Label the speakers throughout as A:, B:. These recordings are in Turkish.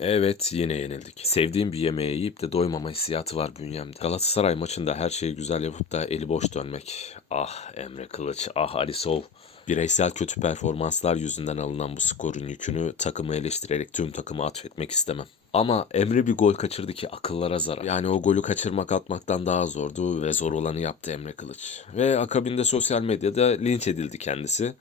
A: Evet yine yenildik. Sevdiğim bir yemeği yiyip de doymama hissiyatı var bünyemde. Galatasaray maçında her şeyi güzel yapıp da eli boş dönmek. Ah Emre Kılıç, ah Ali Sov. Bireysel kötü performanslar yüzünden alınan bu skorun yükünü takımı eleştirerek tüm takımı atfetmek istemem. Ama Emre bir gol kaçırdı ki akıllara zarar. Yani o golü kaçırmak atmaktan daha zordu ve zor olanı yaptı Emre Kılıç. Ve akabinde sosyal medyada linç edildi kendisi.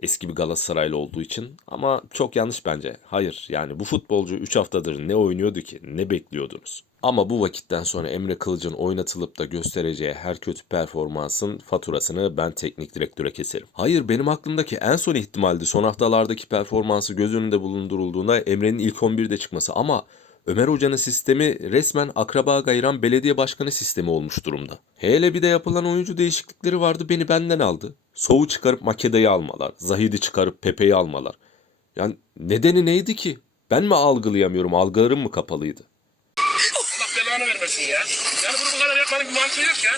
A: Eski bir Galatasaraylı olduğu için ama çok yanlış bence. Hayır yani bu futbolcu 3 haftadır ne oynuyordu ki ne bekliyordunuz? Ama bu vakitten sonra Emre Kılıç'ın oynatılıp da göstereceği her kötü performansın faturasını ben teknik direktöre keserim. Hayır benim aklımdaki en son ihtimaldi son haftalardaki performansı göz önünde bulundurulduğunda Emre'nin ilk 11'de çıkması ama Ömer Hoca'nın sistemi resmen akraba gayran belediye başkanı sistemi olmuş durumda. Hele bir de yapılan oyuncu değişiklikleri vardı beni benden aldı. Soğu çıkarıp Makeda'yı almalar, Zahid'i çıkarıp Pepe'yi almalar. Yani nedeni neydi ki? Ben mi algılayamıyorum, algılarım mı kapalıydı?
B: Allah belanı vermesin ya. Yani bunu bu kadar yapmanın bir mantığı yok ya.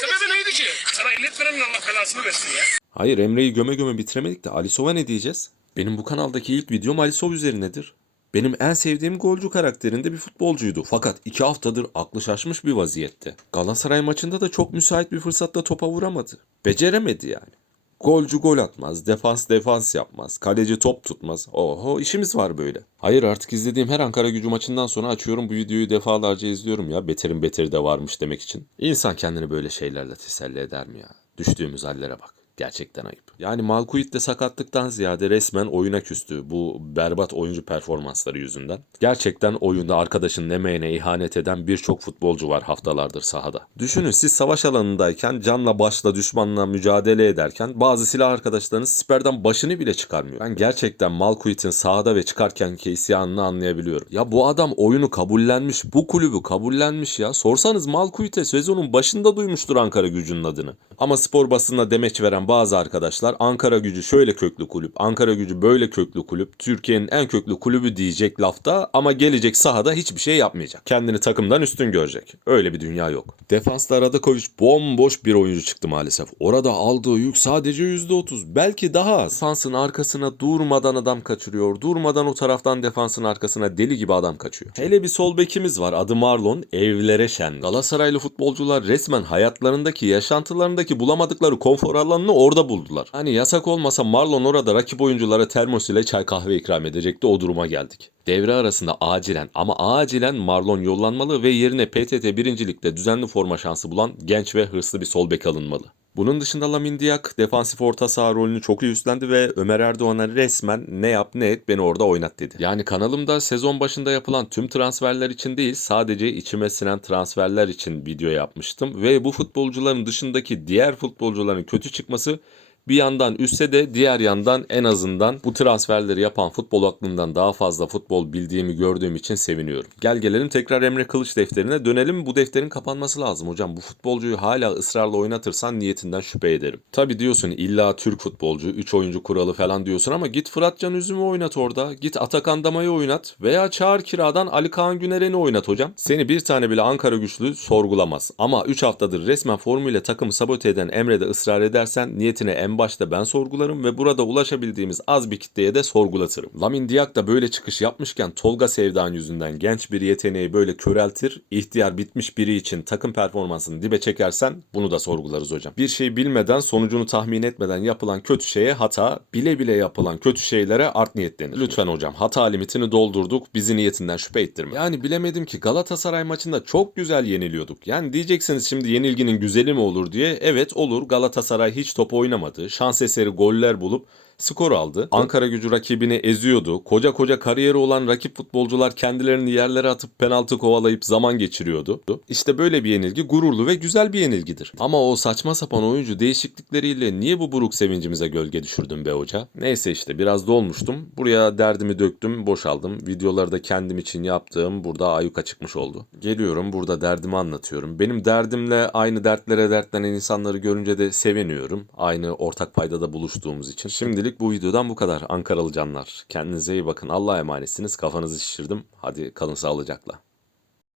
B: Sebebi neydi ki? Sana illet verenin Allah belasını versin ya.
A: Hayır Emre'yi göme göme bitiremedik de Alisov'a ne diyeceğiz? Benim bu kanaldaki ilk videom Alisov üzerinedir. Benim en sevdiğim golcü karakterinde bir futbolcuydu. Fakat iki haftadır aklı şaşmış bir vaziyette. Galatasaray maçında da çok müsait bir fırsatta topa vuramadı. Beceremedi yani. Golcü gol atmaz, defans defans yapmaz, kaleci top tutmaz. Oho işimiz var böyle. Hayır artık izlediğim her Ankara gücü maçından sonra açıyorum bu videoyu defalarca izliyorum ya. Beterin beteri de varmış demek için. İnsan kendini böyle şeylerle teselli eder mi ya? Düştüğümüz hallere bak. Gerçekten ayıp. Yani Malkuit sakatlıktan ziyade resmen oyuna küstü bu berbat oyuncu performansları yüzünden. Gerçekten oyunda arkadaşının emeğine ihanet eden birçok futbolcu var haftalardır sahada. Düşünün siz savaş alanındayken canla başla düşmanla mücadele ederken bazı silah arkadaşlarınız siperden başını bile çıkarmıyor. Ben gerçekten Malkuit'in sahada ve çıkarkenki isyanını anlayabiliyorum. Ya bu adam oyunu kabullenmiş, bu kulübü kabullenmiş ya. Sorsanız Malkuit'e sezonun başında duymuştur Ankara gücünün adını. Ama spor basınına demeç veren bazı arkadaşlar Ankara gücü şöyle köklü kulüp, Ankara gücü böyle köklü kulüp, Türkiye'nin en köklü kulübü diyecek lafta ama gelecek sahada hiçbir şey yapmayacak. Kendini takımdan üstün görecek. Öyle bir dünya yok. Defansta Radakovic bomboş bir oyuncu çıktı maalesef. Orada aldığı yük sadece %30. Belki daha az. Defansın arkasına durmadan adam kaçırıyor. Durmadan o taraftan defansın arkasına deli gibi adam kaçıyor. Hele bir sol bekimiz var adı Marlon. Evlere şen. Galatasaraylı futbolcular resmen hayatlarındaki, yaşantılarındaki bulamadıkları konfor alanını orada buldular. Hani yasak olmasa Marlon orada rakip oyunculara termos ile çay kahve ikram edecekti. O duruma geldik. Devre arasında acilen ama acilen Marlon yollanmalı ve yerine PTT birincilikte düzenli forma şansı bulan genç ve hırslı bir sol bek alınmalı. Bunun dışında Lamin Diak defansif orta saha rolünü çok iyi üstlendi ve Ömer Erdoğan'a resmen ne yap ne et beni orada oynat dedi. Yani kanalımda sezon başında yapılan tüm transferler için değil sadece içime sinen transferler için video yapmıştım ve bu futbolcuların dışındaki diğer futbolcuların kötü çıkması bir yandan üstse de diğer yandan en azından bu transferleri yapan futbol aklından daha fazla futbol bildiğimi gördüğüm için seviniyorum. Gel gelelim tekrar Emre Kılıç defterine dönelim. Bu defterin kapanması lazım hocam. Bu futbolcuyu hala ısrarla oynatırsan niyetinden şüphe ederim. Tabi diyorsun illa Türk futbolcu, 3 oyuncu kuralı falan diyorsun ama git Fırat Can Üzüm'ü oynat orada. Git Atakan Dama'yı oynat veya çağır kiradan Ali Kaan Güneren'i oynat hocam. Seni bir tane bile Ankara güçlü sorgulamaz. Ama 3 haftadır resmen formuyla takımı sabote eden Emre'de ısrar edersen niyetine en başta ben sorgularım ve burada ulaşabildiğimiz az bir kitleye de sorgulatırım. Lamin Diak da böyle çıkış yapmışken Tolga Sevdan yüzünden genç bir yeteneği böyle köreltir, ihtiyar bitmiş biri için takım performansını dibe çekersen bunu da sorgularız hocam. Bir şey bilmeden, sonucunu tahmin etmeden yapılan kötü şeye hata, bile bile yapılan kötü şeylere art niyet denir. Lütfen hocam hata limitini doldurduk, bizi niyetinden şüphe ettirme. Yani bilemedim ki Galatasaray maçında çok güzel yeniliyorduk. Yani diyeceksiniz şimdi yenilginin güzeli mi olur diye. Evet olur Galatasaray hiç top oynamadı şans eseri goller bulup skor aldı. Ankara gücü rakibini eziyordu. Koca koca kariyeri olan rakip futbolcular kendilerini yerlere atıp penaltı kovalayıp zaman geçiriyordu. İşte böyle bir yenilgi gururlu ve güzel bir yenilgidir. Ama o saçma sapan oyuncu değişiklikleriyle niye bu buruk sevincimize gölge düşürdün be hoca? Neyse işte biraz dolmuştum. Buraya derdimi döktüm, boşaldım. Videoları da kendim için yaptığım burada ayyuka çıkmış oldu. Geliyorum burada derdimi anlatıyorum. Benim derdimle aynı dertlere dertlenen insanları görünce de seviniyorum. Aynı ortak paydada buluştuğumuz için. Şimdilik bu videodan bu kadar Ankaralı canlar. Kendinize iyi bakın. Allah'a emanetsiniz. Kafanızı şişirdim. Hadi kalın sağlıcakla.